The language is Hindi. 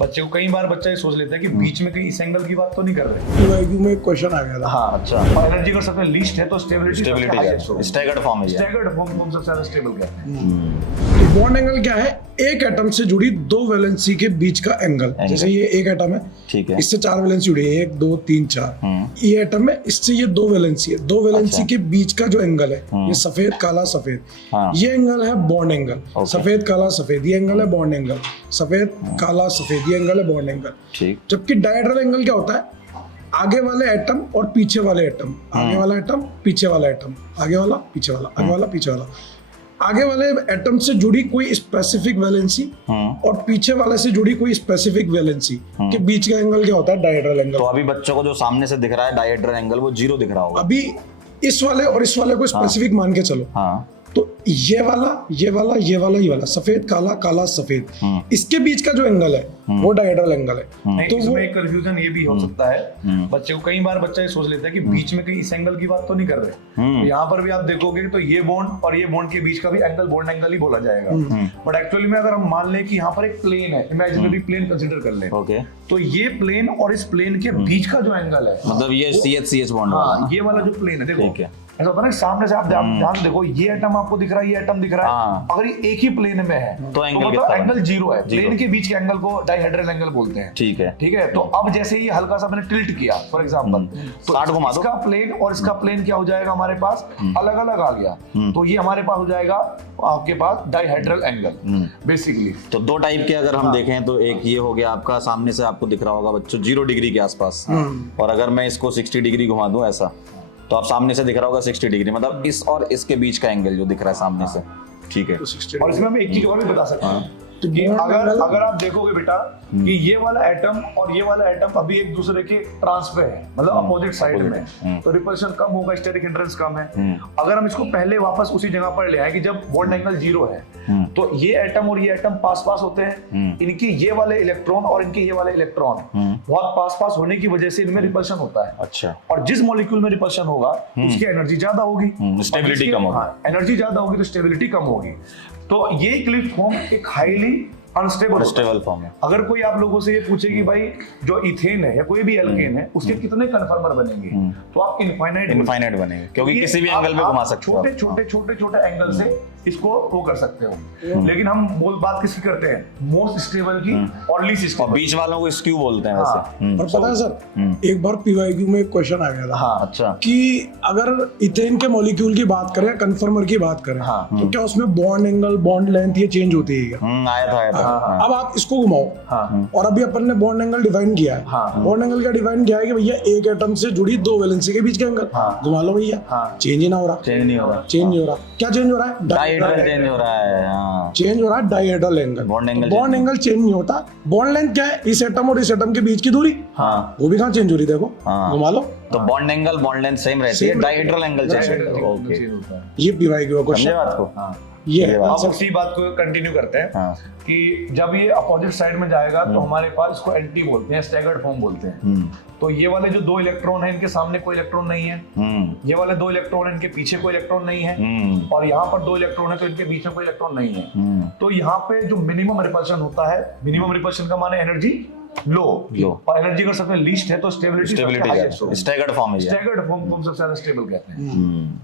बच्चे को कई बार बच्चा ये सोच लेता है कि बीच में कहीं इस एंगल की बात तो नहीं कर रहे। पीवाईक्यू में एक क्वेश्चन आ गया था। हाँ अच्छा, और एनर्जी का सबसे लीस्ट है तो स्टेबिलिटी का स्टैगर्ड फॉर्म है ये। स्टैगर्ड फॉर्म को हम सबसे ज्यादा स्टेबल कहते हैं। तो बॉन्ड एंगल क्या है? एक एटम से जुड़ी दो वैलेंसी के बीच का एंगल। जैसे ये एक एटम है, ठीक है, इससे चार वैलेंसी जुड़ी है, 1 2 3 4। ये एटम है, इससे ये दो वैलेंसी है, दो वैलेंसी के बीच का जो एंगल है ये सफेद काला सफेद, ये एंगल है बॉन्ड एंगल। सफेद काला सफेद ये एंगल है बॉन्ड एंगल, सफेद काला सफेद ये एंगल है बॉन्ड एंगल। ठीक। जबकि डायहेड्रल एंगल क्या होता है? आगे वाले एटम और पीछे वाले एटम, आगे वाला एटम पीछे वाला एटम, आगे वाला पीछे वाला, आगे वाला पीछे वाला। आगे वाले एटम से जुड़ी कोई स्पेसिफिक वैलेंसी और पीछे वाले से जुड़ी कोई स्पेसिफिक वैलेंसी के बीच का एंगल क्या होता है? Dihedral angle. तो अभी बच्चों को जो सामने से दिख रहा है डायहेड्रल एंगल वो 0 दिख रहा होगा। अभी इस वाले और इस वाले को स्पेसिफिक मान के चलो। हाँ। तो ये वाला ये वाला ये वाला ये वाला सफेद काला काला सफेद, इसके बीच का जो एंगल है वो डायहेड्रल एंगल है। तो इसमें एक कंफ्यूजन ये भी हो सकता है, बच्चे को कई बार बच्चा ये सोच लेता है कि बीच में कहीं इस एंगल की बात तो नहीं कर रहे। तो यहाँ पर भी आप देखोगे तो ये बॉन्ड और ये बॉन्ड के बीच का भी एंगल बॉन्ड एंगल ही बोला जाएगा। बट एक्चुअली में अगर हम मान लें कि यहाँ पर एक प्लेन है, इमेजिनरी प्लेन कंसीडर कर लें, ओके, तो ये प्लेन और इस प्लेन के बीच का जो एंगल है, मतलब ये CH बॉन्ड वाला। हाँ, ये वाला जो प्लेन है, देखो ठीक है, ऐसा होता है ना, सामने से आप ध्यान देखो, ये एटम आपको दिख रहा है, ये एटम दिख रहा है। अगर ये एक ही प्लेन में है तो एंगल मतलब एंगल 0 है। प्लेन के बीच के एंगल को डायहेड्रल एंगल बोलते हैं। ठीक है, ठीक है। तो अब जैसे ये हल्का सा मैंने टिल्ट किया फॉर एग्जांपल, तो 60 घुमा दो, इसका प्लेन और इसका प्लेन क्या हो जाएगा हमारे पास? अलग अलग आ गया। तो ये हमारे पास हो जाएगा आपके पास डायहेड्रल एंगल बेसिकली। तो दो टाइप के अगर हम देखें तो एक ये हो गया आपका, सामने से आपको दिख रहा होगा बच्चों 0 डिग्री के आसपास, और अगर मैं इसको 60 डिग्री घुमा दूं ऐसा, तो आप सामने से दिख रहा होगा 60 डिग्री, मतलब इस और इसके बीच का एंगल जो दिख रहा है सामने से। ठीक है। और इसमें हम एक चीज और भी बता सकते हैं कि अगर आप देखोगे बेटा कि ये वाला एटम और ये वाला एटम अभी एक दूसरे के ट्रांस पे है, मतलब अपोजिट साइड में, तो रिपल्शन कम होगा, स्टेरिक हिंड्रेंस कम है। अगर हम इसको पहले वापस उसी जगह पर ले आए कि जब बॉन्ड एंगल 0 है, तो ये एटम और ये एटम पास पास होते हैं, इनके ये वाले इलेक्ट्रॉन और इनके ये वाले इलेक्ट्रॉन बहुत पास पास होने की वजह से इनमें रिपल्शन होता है। अच्छा। और जिस मॉलिक्यूल में रिपल्शन होगा उसकी एनर्जी ज्यादा होगी, स्टेबिलिटी कम होगी। एनर्जी ज्यादा होगी तो स्टेबिलिटी कम होगी। तो ये इक्लिप्स फॉर्म एक हाईली अनस्टेबल फॉर्म है। अगर कोई आप लोगों से ये पूछे कि भाई जो इथेन है या कोई भी एल्केन है उसके कितने कन्फर्मर बनेंगे, तो आप इनफाइनाइट बनेंगे, क्योंकि किसी भी एंगल पे घुमा सकते हो, छोटे एंगल से इसको वो कर सकते हो। लेकिन हम बात किसकी करते हैं? मोस्ट स्टेबल की और लीस्ट स्टेबल। और बीच वालों को स्क्यू बोलते हैं वैसे। और पता है सर, एक बार पीवाईक्यू में एक क्वेश्चन आ गया था। हाँ, अच्छा, कि अगर इथेन के मॉलिक्यूल की बात करें, कन्फर्मर की बात करें, तो क्या उसमें बॉन्ड एंगल बॉन्ड लेंथ ये चेंज होती है क्या? आया था। अब आप इसको घुमाओ, और अभी अपन ने बॉन्ड एंगल डिफाइन किया है। बॉन्ड एंगल क्या डिफाइन किया है कि भैया एक एटम से जुड़ी दो वैलेंसी के बीच के एंगल। घुमा लो भैया, चेंज ही ना हो रहा। चेंज नहीं हो रहा। क्या चेंज हो रहा है? डायहेड्रल चेंज हो रहा है। हाँ, चेंज हो रहा है dihedral angle. Bond angle change नहीं होता। बॉन्ड लेंथ क्या है? इस एटम और इस एटम के बीच की दूरी, वो भी कहाँ चेंज हो रही? देखो, घुमा लो। तो bond angle bond length same रहती है, डायहेड्रल एंगल चेंज होता है। ओके, ये पीवाईक्यू का क्वेश्चन। समझे बात को? ये अब उसी बात को कंटिन्यू करते हैं कि जब ये अपोजिट साइड में जाएगा तो हमारे पास इसको एंटी बोलते हैं, स्टैगर्ड फॉर्म बोलते हैं। तो ये वाले जो दो इलेक्ट्रॉन है इनके सामने कोई इलेक्ट्रॉन नहीं है, ये वाले दो इलेक्ट्रॉन है इनके पीछे कोई इलेक्ट्रॉन नहीं है, और यहाँ पर दो इलेक्ट्रॉन है तो इनके बीच में कोई इलेक्ट्रॉन नहीं है। तो यहाँ पे जो मिनिमम रिपल्शन होता है, मिनिमम रिपल्शन का माने एनर्जी लो, और एनर्जी का सबसे लीस्ट है तो स्टेबिलिटी स्टेगर्ड फॉर्म है। स्टेगर्ड फॉर्म को हम सबसे ज्यादा स्टेबल कहते हैं।